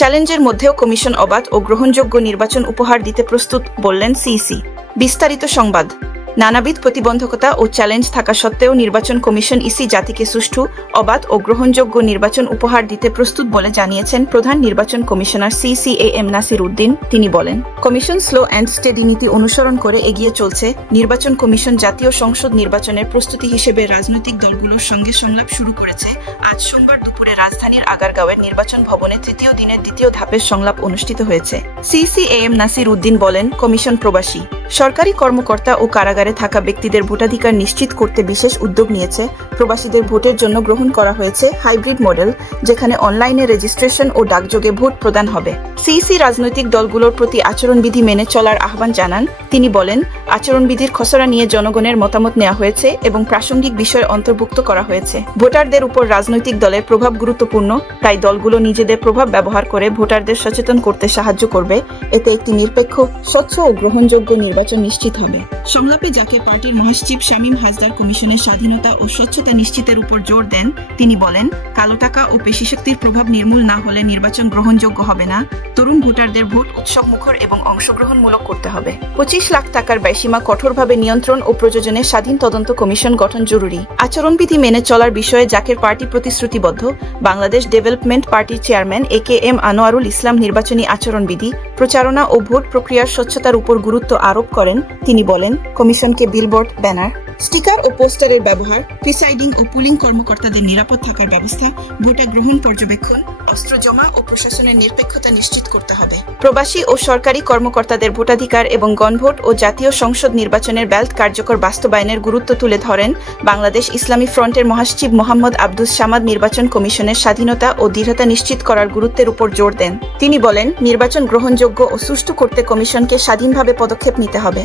চ্যালেঞ্জের মধ্যেও কমিশন অবাধ ও গ্রহণযোগ্য নির্বাচন উপহার দিতে প্রস্তুত, বললেন সিইসি। বিস্তারিত সংবাদ। নানাবিধ প্রতিবন্ধকতা ও চ্যালেঞ্জ থাকা সত্ত্বেও নির্বাচন কমিশন ইসি জাতিকে সুষ্ঠু, অবাধ ও গ্রহণযোগ্য নির্বাচন উপহার দিতে প্রস্তুত বলে জানিয়েছেন প্রধান নির্বাচন commissioner CEC AM Nasir Uddin. তিনি বলেন, কমিশন স্লো অ্যান্ড স্টেডি নীতি অনুসরণ করে এগিয়ে চলছে। নির্বাচন কমিশন জাতীয় সংসদ নির্বাচনের প্রস্তুতি হিসেবে রাজনৈতিক দলগুলোর সঙ্গে সংলাপ শুরু করেছে। আজ সোমবার দুপুরে রাজধানীর আগারগাঁওয়ের নির্বাচন ভবনে তৃতীয় দিনের দ্বিতীয় ধাপের সংলাপ অনুষ্ঠিত হয়েছে। সিইসি AM নাসির উদ্দিন বলেন, কমিশন প্রবাসী, সরকারি কর্মকর্তা ও কারাগারে থাকা ব্যক্তিদের ভোটাধিকার নিশ্চিত করতে বিশেষ উদ্যোগ নিয়েছে। প্রবাসীদের ভোটের জন্য গ্রহণ করা হয়েছে হাইব্রিড মডেল, যেখানে অনলাইনে রেজিস্ট্রেশন ও ডাকযোগে ভোট প্রদান হবে। সিইসি রাজনৈতিক দলগুলোর প্রতি আচরণবিধি মেনে চলার আহ্বান জানান। তিনি বলেন, আচরণবিধির খসড়া নিয়ে জনগণের মতামত নেওয়া হয়েছে এবং প্রাসঙ্গিক বিষয় অন্তর্ভুক্ত করা হয়েছে। ভোটারদের উপর রাজনৈতিক দলের প্রভাব গুরুত্বপূর্ণ, তাই দলগুলো নিজেদের প্রভাব ব্যবহার করে ভোটারদের সচেতন করতে সাহায্য করবে। এতে একটি নিরপেক্ষ, স্বচ্ছ ও গ্রহণযোগ্য নির্বাচন নিশ্চিত হবে। সংলাপে জাকে পার্টির মহাসচিব শামীম হাসদার কমিশনের স্বাধীনতা ও স্বচ্ছতা নিশ্চিতের উপর জোর দেন। তিনি বলেন, কালো টাকা ও পেশিশক্তির প্রভাব নির্মূল না হলে নির্বাচন গ্রহণযোগ্য হবে না। তরুণ ভোটারদের ভোট উৎসবমুখর এবং অংশগ্রহণমূলক করতে হবে। 25 লাখ টাকার ব্যয়সীমা কঠোরভাবে নিয়ন্ত্রণ ও প্রযোজনে স্বাধীন তদন্ত কমিশন গঠন জরুরি। আচরণবিধি মেনে চলার বিষয়ে জাকের পার্টি প্রতিশ্রুতিবদ্ধ। বাংলাদেশ ডেভেলপমেন্ট পার্টির চেয়ারম্যান AKM আনোয়ারুল ইসলাম নির্বাচনী আচরণবিধি, প্রচারণা ও ভোট প্রক্রিয়ার স্বচ্ছতার উপর গুরুত্ব আরোপ করেন। তিনি বলেন, কমিশনকে বিলবোর্ড, ব্যানার, স্টিকার ও পোস্টারের ব্যবহার, প্রিসাইডিং ও পুলিং কর্মকর্তাদের নিরাপদ থাকার ব্যবস্থা, ভোটা গ্রহণ পর্যবেক্ষণ, অস্ত্র জমা ও প্রশাসনের নিরপেক্ষতা নিশ্চিত করতে হবে। প্রবাসী ও সরকারি কর্মকর্তাদের ভোটাধিকার এবং গণভোট ও জাতীয় সংসদ নির্বাচনের ব্যালট কার্যকর বাস্তবায়নের গুরুত্ব তুলে ধরেন। বাংলাদেশ ইসলামী ফ্রন্টের মহাসচিব মোহাম্মদ আব্দুস সামাদ নির্বাচন কমিশনের স্বাধীনতা ও দৃঢ়তা নিশ্চিত করার গুরুত্বের উপর জোর দেন। তিনি বলেন, নির্বাচন গ্রহণযোগ্য ও সুষ্ঠু করতে কমিশনকে স্বাধীনভাবে পদক্ষেপ নিতে হবে।